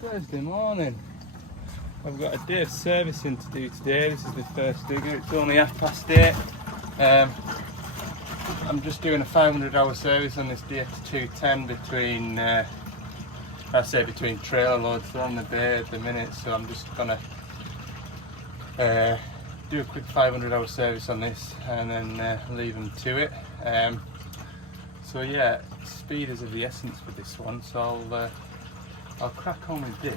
Thursday morning. I've got a day of servicing to do today. This is the first digger. It's only 8:30. I'm just doing a 500-hour service on this DX210 between, between trailer loads. They're on the bay at the minute, so I'm just gonna do a quick 500-hour service on this and then leave them to it. So yeah, speed is of the essence for this one. So I'll crack on with this,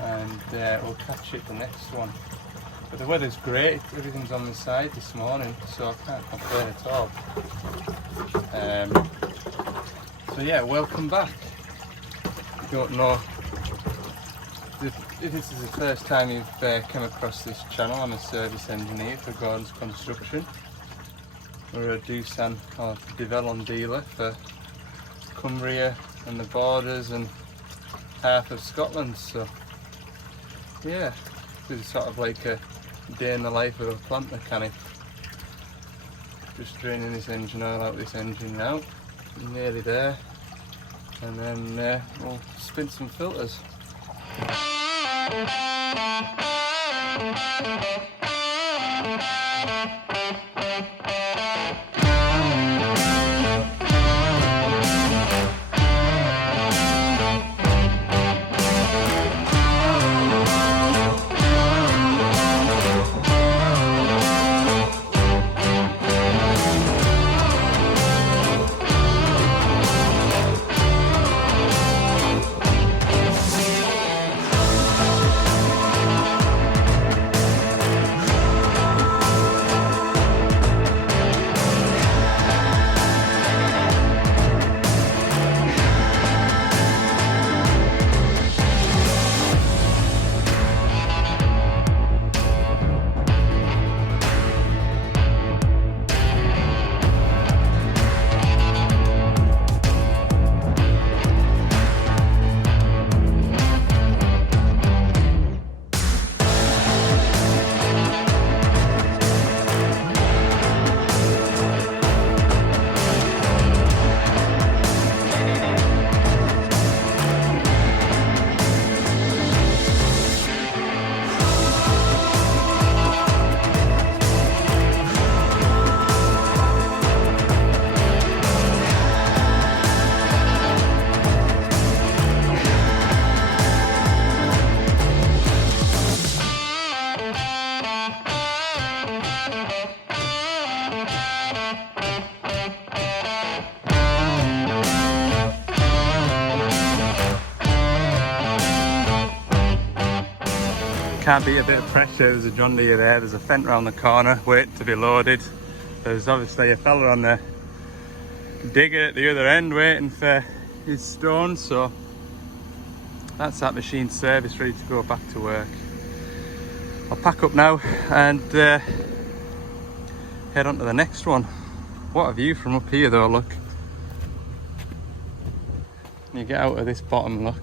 and we'll catch it the next one. But the weather's great, everything's on the side this morning, so I can't complain at all. So yeah, welcome back. Don't know if this is the first time you've come across this channel. I'm a service engineer for Gordon's Construction. We're a Doosan or Devellon dealer for Cumbria and the borders and half of Scotland. So yeah, this is sort of like a day in the life of a plant mechanic. Just draining this engine oil out this engine now. Nearly there. And then we'll spin some filters. Can't beat a bit of pressure. There's a John Deere there, there's a Fendt round the corner waiting to be loaded. There's obviously a fella on the digger at the other end waiting for his stone, so that's that machine service, ready to go back to work. I'll pack up now and head on to the next one. What a view from up here though, look. You get out of this bottom, look.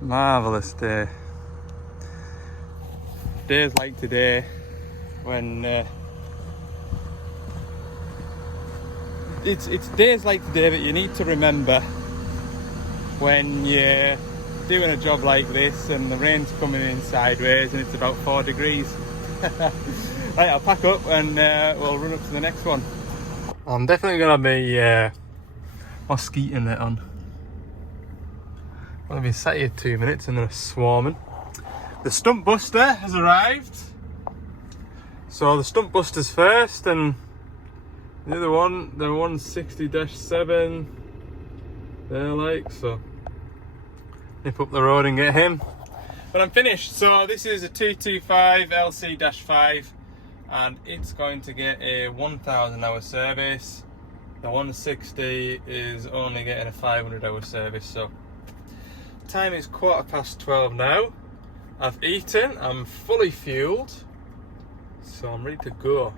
Marvellous day. Days like today, when it's days like today that you need to remember when you're doing a job like this and the rain's coming in sideways and it's about 4 degrees. Right, I'll pack up and we'll run up to the next one. I'm definitely gonna be mosquito net on. I'm gonna be sat here 2 minutes and they're swarming. The stump buster has arrived. So the stump buster's first, and the other one, the 160-7, they're like, so nip up the road and get him. But I'm finished. So this is a 225 LC-5 and it's going to get a 1,000-hour service. The 160 is only getting a 500-hour service. So time is 12:15 now. I've eaten, I'm fully fueled, so I'm ready to go.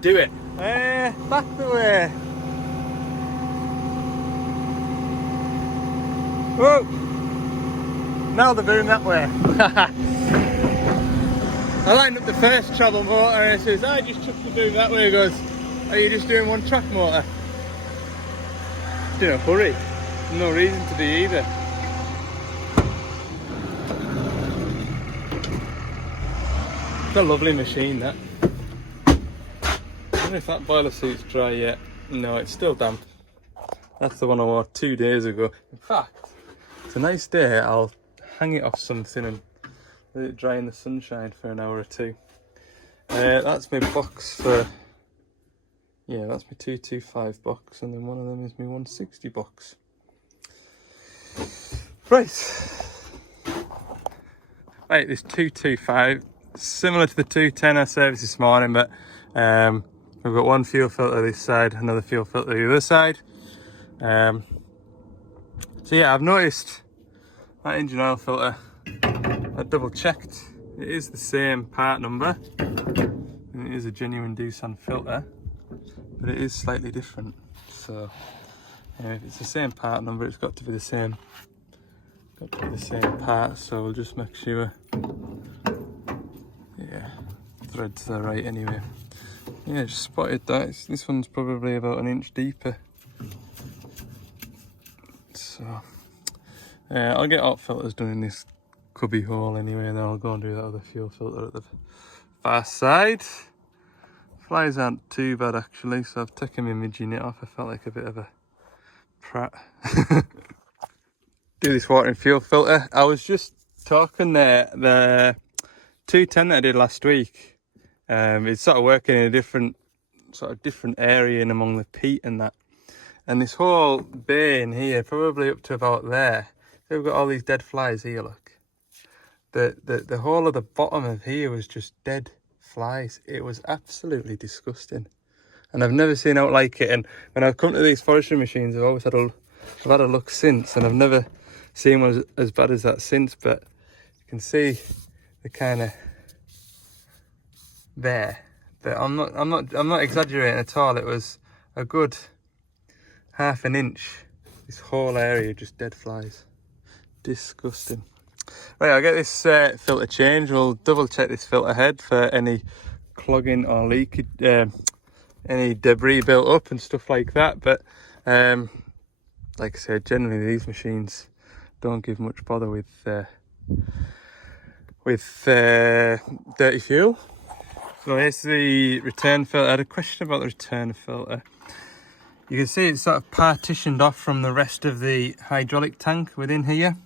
Do it. Back the way. Whoa! Now they're going that way. I lined up the first travel motor and it says, I just chucked the boom that way. He goes, are you just doing one track motor? In a hurry. No reason to be either. It's a lovely machine, that. I don't know if that boiler suit's dry yet. No, it's still damp. That's the one I wore 2 days ago. In fact, it's a nice day. I'll hang it off something and let it dry in the sunshine for an hour or two. That's my box for... Yeah, that's my 225 box, and then one of them is my 160 box. Right, this 225, similar to the 210 I serviced this morning, but we've got one fuel filter this side, another fuel filter the other side. So yeah, I've noticed that engine oil filter, I double checked, it is the same part number, and it is a genuine Doosan filter, but it is slightly different. So if it's the same part number, it's got to be the same part. So we'll just make sure, yeah, threads are right anyway. Yeah, just spotted that. This one's probably about 1 inch deeper. So I'll get hot filters done in this cubby hole anyway, and then I'll go and do that other fuel filter at the far side. Flies aren't too bad actually, so I've taken my midge unit off. I felt like a bit of a prat. Do this water and fuel filter. I was just talking there, the 210 that I did last week, it's sort of working in a different area and among the peat and that. And this whole bay in here, probably up to about there, we've got all these dead flies here, look. The whole of the bottom of here was just dead flies. It was absolutely disgusting. And I've never seen out like it. And when I've come to these forestry machines, I've had a look since, and I've never seen one as bad as that since. But you can see the kind of there. But I'm not exaggerating at all. It was a good ½ inch. This whole area just dead flies. Disgusting. Right, I'll get this filter changed. We'll double check this filter head for any clogging or leakage, any debris built up and stuff like that. But like I said, generally these machines don't give much bother with dirty fuel. So here's the return filter. I had a question about the return filter. You can see it's sort of partitioned off from the rest of the hydraulic tank within here.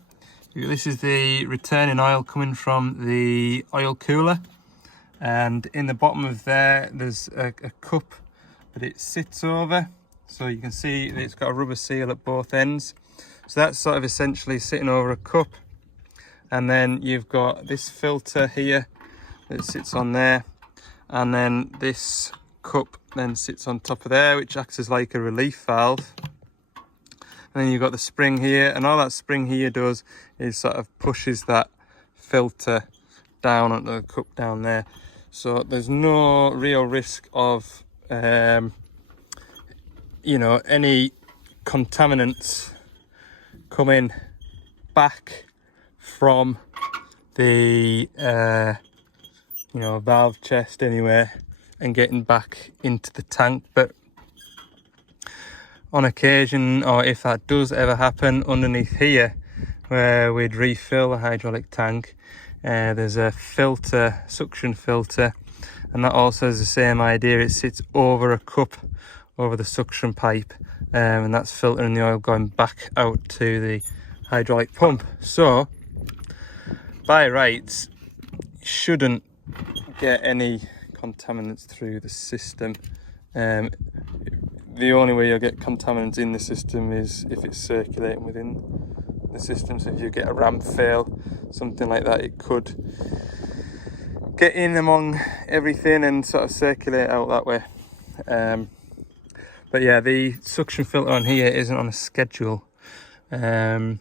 This is the returning oil coming from the oil cooler, and in the bottom of there's a cup that it sits over, so you can see that it's got a rubber seal at both ends. So that's sort of essentially sitting over a cup, and then you've got this filter here that sits on there, and then this cup then sits on top of there, which acts as like a relief valve. And then you've got the spring here, and all that spring here does is sort of pushes that filter down onto the cup down there. So there's no real risk of, any contaminants coming back from the, valve chest anywhere and getting back into the tank. But on occasion, or if that does ever happen, underneath here where we'd refill the hydraulic tank, there's a filter, suction filter, and that also has the same idea. It sits over a cup, over the suction pipe, and that's filtering the oil going back out to the hydraulic pump. So by rights, you shouldn't get any contaminants through the system. The only way you'll get contaminants in the system is if it's circulating within the system. So if you get a ramp fail, something like that, it could get in among everything and sort of circulate out that way. But yeah, the suction filter on here isn't on a schedule. And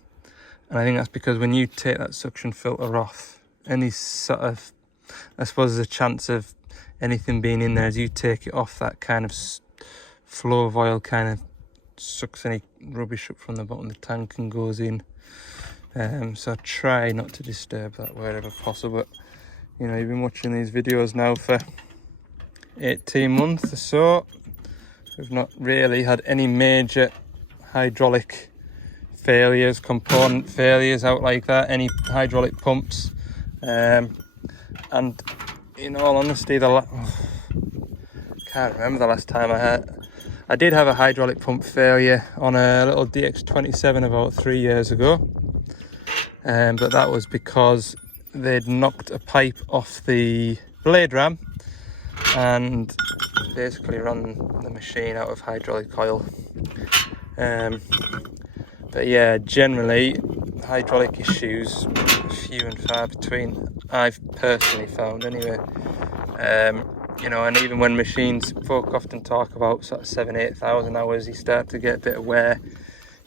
I think that's because when you take that suction filter off, any sort of, I suppose there's a chance of anything being in there as you take it off, that kind of flow of oil kind of sucks any rubbish up from the bottom of the tank and goes in. So I try not to disturb that wherever possible. But you've been watching these videos now for 18 months or so. We've not really had any major hydraulic failures, component failures out like that, any hydraulic pumps. And in all honesty, can't remember the last time I did have a hydraulic pump failure on a little DX27 about 3 years ago. But that was because they'd knocked a pipe off the blade ram and basically run the machine out of hydraulic oil. But yeah, generally hydraulic issues few and far between, I've personally found anyway. You know, and even when machines, folk often talk about sort of 7,000-8,000 hours, you start to get a bit of wear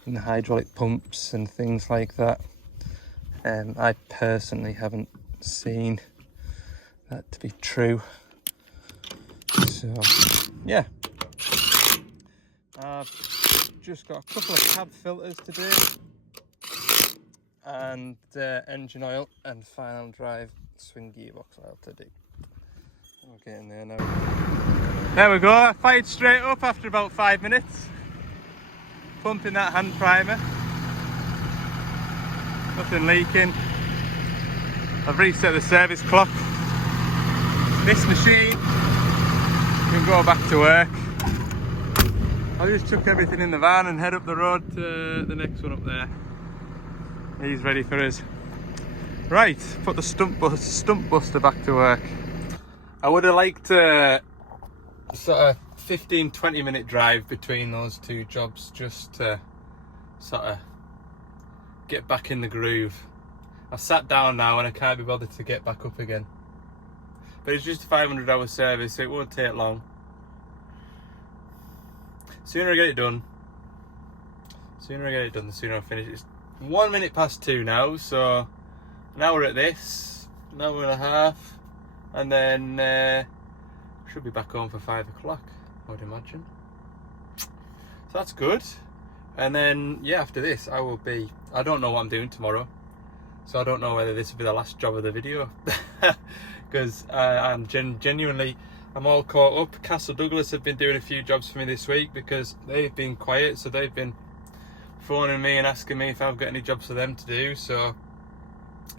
in the hydraulic pumps and things like that. I personally haven't seen that to be true. So yeah, I've just got a couple of cab filters to do, and engine oil and final drive swing gearbox oil to do. We're getting there now. There we go, I fired straight up after about 5 minutes. Pumping that hand primer. Nothing leaking. I've reset the service clock. This machine can go back to work. I just chuck everything in the van and head up the road to the next one up there. He's ready for us. Right, put the stump buster back to work. I would have liked a sort of 15-20 minute drive between those two jobs just to sort of get back in the groove. I've sat down now and I can't be bothered to get back up again. But it's just a 500-hour service, so it won't take long. Sooner I get it done, the sooner I finish. It's 1 minute past 2 now, so an hour at this, an hour and a half, and then should be back home for 5 o'clock, I would imagine. So that's good. And then, yeah, after this, I don't know what I'm doing tomorrow. So I don't know whether this will be the last job of the video. Because I'm genuinely, I'm all caught up. Castle Douglas have been doing a few jobs for me this week because they've been quiet. So they've been phoning me and asking me if I've got any jobs for them to do. So,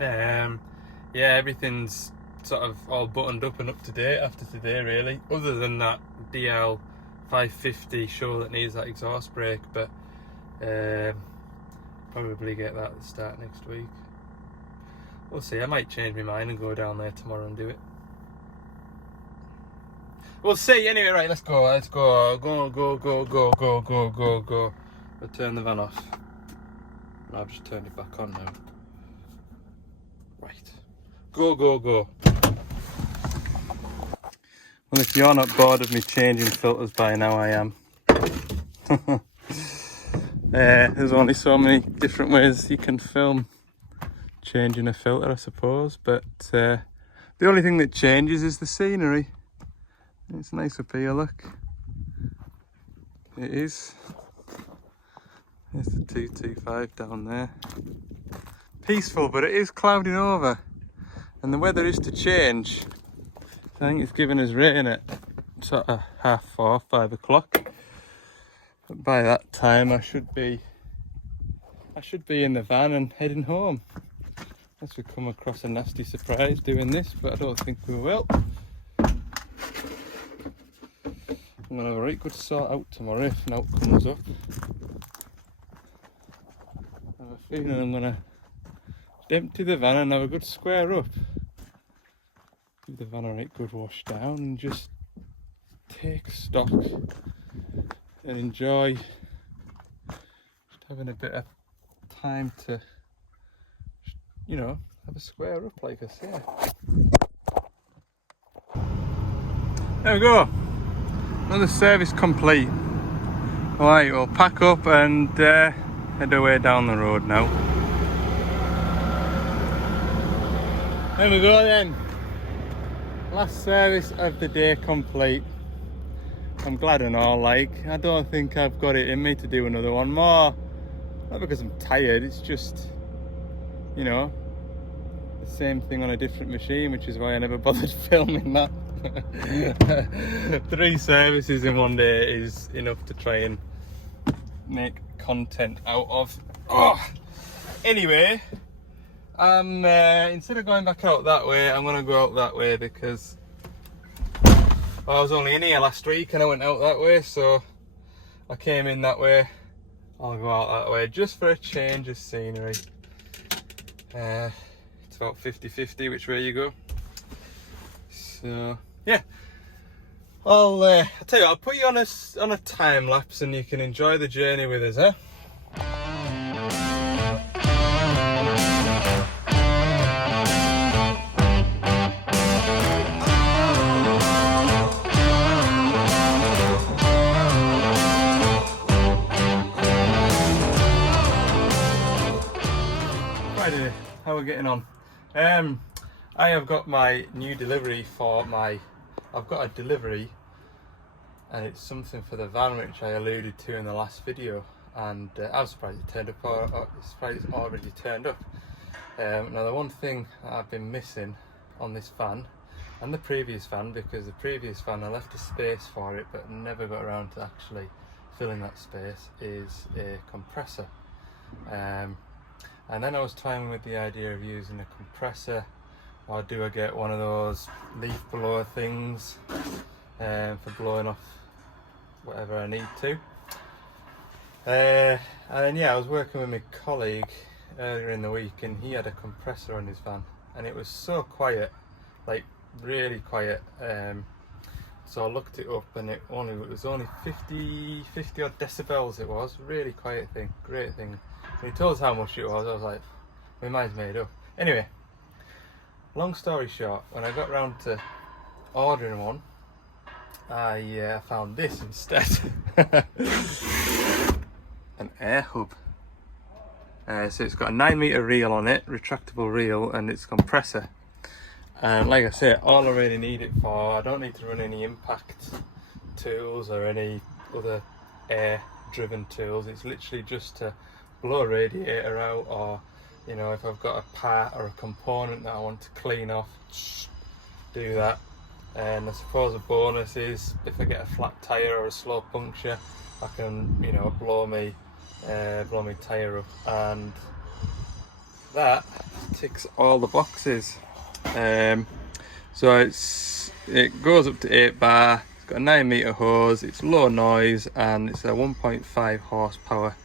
yeah, everything's sort of all buttoned up and up to date after today, really. Other than that DL 550 show that needs that exhaust brake, but probably get that at the start next week. We'll see. I might change my mind and go down there tomorrow and do it. We'll see. Anyway, right, let's go. Go. I'll turn the van off. I've just turned it back on now. Right. Go. Well, if you're not bored of me changing filters by now, I am. There's only so many different ways you can film changing a filter, I suppose, but the only thing that changes is the scenery. It's nice up here, look. It is. There's the 225 down there. Peaceful, but it is clouding over, and the weather is to change. I think it's giving us rain at sort of 4:30, 5 o'clock. But by that time I should be in the van and heading home. Unless we come across a nasty surprise doing this, but I don't think we will. I'm gonna have a right good sort out tomorrow if an out comes up. I have a feeling I'm gonna empty the van and have a good square up. Give the van a right good wash down and just take stock and enjoy just having a bit of time to, you know, have a square up, like I say. There we go, another service complete. Alright, we'll pack up and head away down the road now. There we go then, last service of the day complete. I'm glad and all, like, I don't think I've got it in me to do another one more. Not because I'm tired, it's just, you know, the same thing on a different machine, which is why I never bothered filming that. 3 services in one day is enough to try and make content out of. Oh. Anyway, I'm instead of going back out that way, I'm gonna go out that way because I was only in here last week and I went out that way, so I came in that way. I'll go out that way just for a change of scenery. It's about 50-50 which way you go. So yeah, I'll tell you what, I'll put you on a time lapse and you can enjoy the journey with us, huh? Friday, how are we getting on? I have got my new delivery for I've got a delivery, and it's something for the van which I alluded to in the last video, and I was surprised it turned up, or surprised it's already turned up. Now the one thing that I've been missing on this van and the previous van, because the previous van I left a space for it but never got around to actually filling that space, is a compressor. And then I was toying with the idea of using a compressor, or do I get one of those leaf blower things for blowing off whatever I need to. And then yeah, I was working with my colleague earlier in the week and he had a compressor on his van and it was so quiet, like really quiet. So I looked it up and it was only 50 odd decibels. It was really quiet thing, great thing. And he told us how much it was. I was like, my mind's made up. Anyway, long story short, when I got round to ordering one, I found this instead. An air hub. So it's got a 9-meter reel on it, retractable reel, and it's compressor. And like I say, all I really need it for, I don't need to run any impact tools or any other air driven tools. It's literally just to blow a radiator out, or you know, if I've got a part or a component that I want to clean off, do that. And I suppose a bonus is if I get a flat tire or a slow puncture, I can, you know, blow my tire up, and that ticks all the boxes. So it goes up to 8 bar, it's got a 9-meter hose, it's low noise, and it's a 1.5 horsepower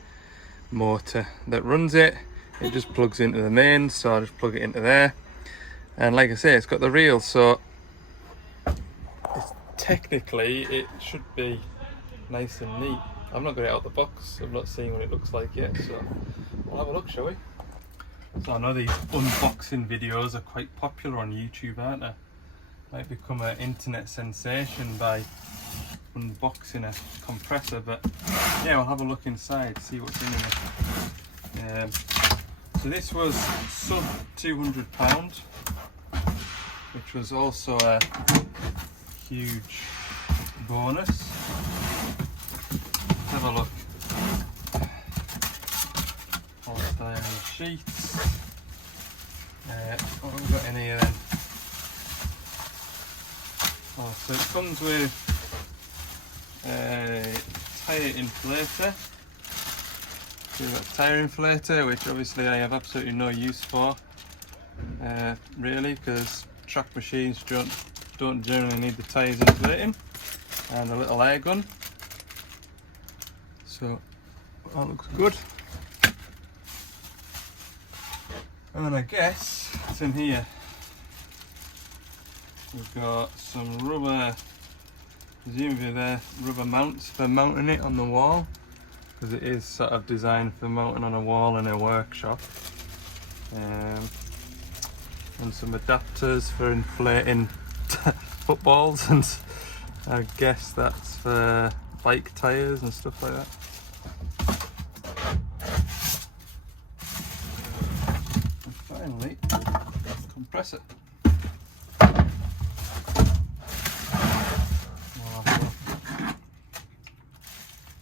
motor that runs it. It just plugs into the mains, so I just plug it into there. And like I say, it's got the reel, so technically it should be nice and neat. I'm not got it out the box, I've not seen what it looks like yet, so we'll have a look, shall we? So I know these unboxing videos are quite popular on YouTube, aren't they? Might become an internet sensation by unboxing a compressor, but yeah, we'll have a look inside, see what's in here. So this was sub £200, which was also a huge bonus. Let's have a look. Polystyrene sheets. What have we got in here then? Oh, so it comes with a tyre inflator. So we've got a tyre inflator, which obviously I have absolutely no use for, really, because track machines don't generally need the tyres inflating, and a little air gun. So that looks good. And I guess it's in here. We've got some rubber, presumably they're rubber mounts for mounting it on the wall, because it is sort of designed for mounting on a wall in a workshop. And some adapters for inflating footballs, and I guess that's for bike tyres and stuff like that. And finally, compressor.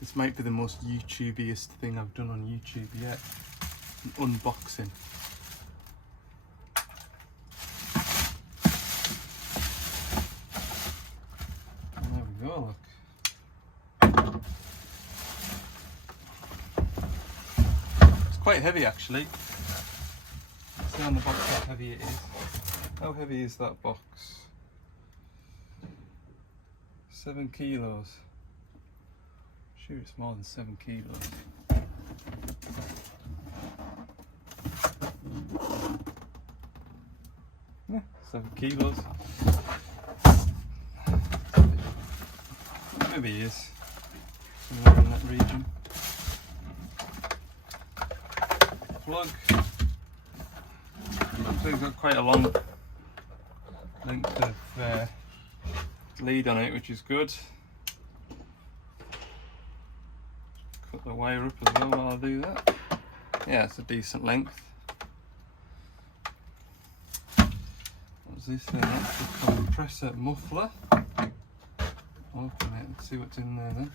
This might be the most YouTubiest thing I've done on YouTube yet. An unboxing. And there we go, look. quite heavy actually. See on the box how heavy it is. How heavy is that box? 7 kilos. Sure, it's more than 7 kilos. Yeah, 7 kilos. Maybe he is. Somewhere in that region. Plug. So it's got quite a long length of lead on it, which is good. Cut the wire up as well while I do that. Yeah, it's a decent length. What's this then? That's the compressor muffler. Open it and see what's in there then.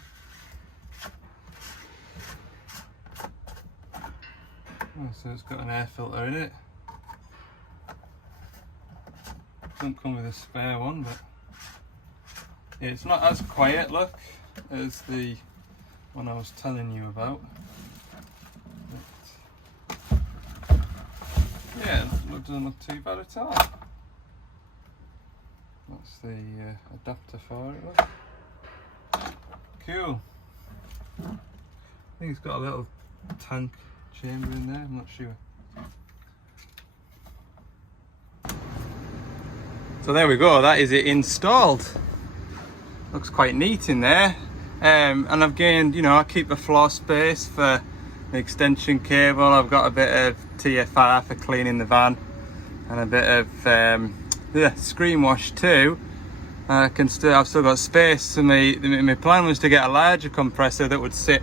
Oh, so it's got an air filter in it. Doesn't come with a spare one, but yeah, it's not as quiet, look, as the one I was telling you about. But yeah, it doesn't look too bad at all. That's the adapter for it, look. Cool. I think it's got a little tank chamber in there, I'm not sure. So there we go, that is it installed. Looks quite neat in there. And I've gained, you know, I keep the floor space for the extension cable. I've got a bit of TFR for cleaning the van and a bit of screen wash too. I've still got space. So my plan was to get a larger compressor that would sit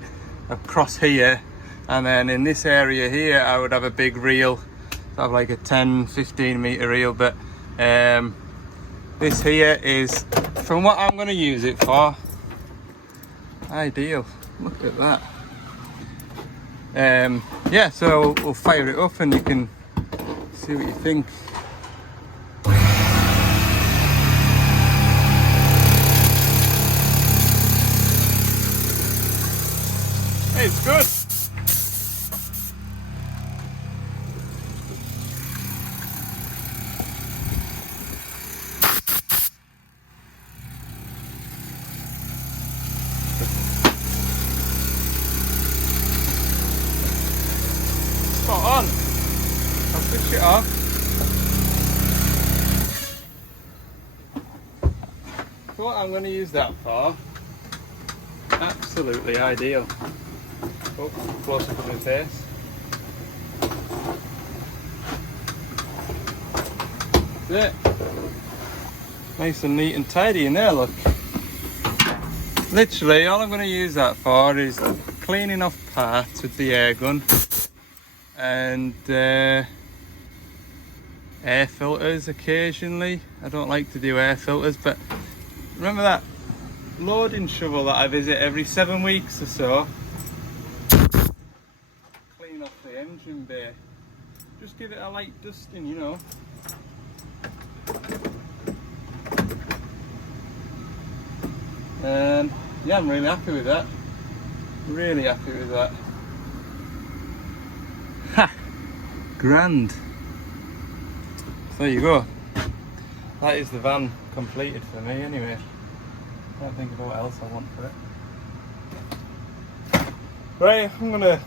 across here, and then in this area here I would have a big reel, so I have like a 10-15 meter reel, but this here is, from what I'm going to use it for, ideal. Look at that. Yeah, so we'll fire it up and you can see what you think. It's good. Spot on. I'll switch it off. So what I'm going to use that for, absolutely ideal. Oh, close up of my face. That's it. Nice and neat and tidy in there, look. Literally, all I'm going to use that for is cleaning off parts with the air gun and air filters occasionally. I don't like to do air filters, but remember that loading shovel that I visit every 7 weeks or so? Clean off the engine bay. Just give it a light dusting, you know. And yeah, I'm really happy with that. Really happy with that. Ha! Grand. So there you go. That is the van completed for me anyway. Can't think of what else I want for it. Right, I'm gonna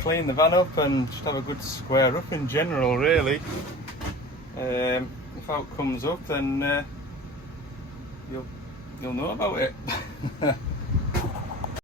clean the van up and just have a good square up in general, really. If out comes up, then you'll know about it.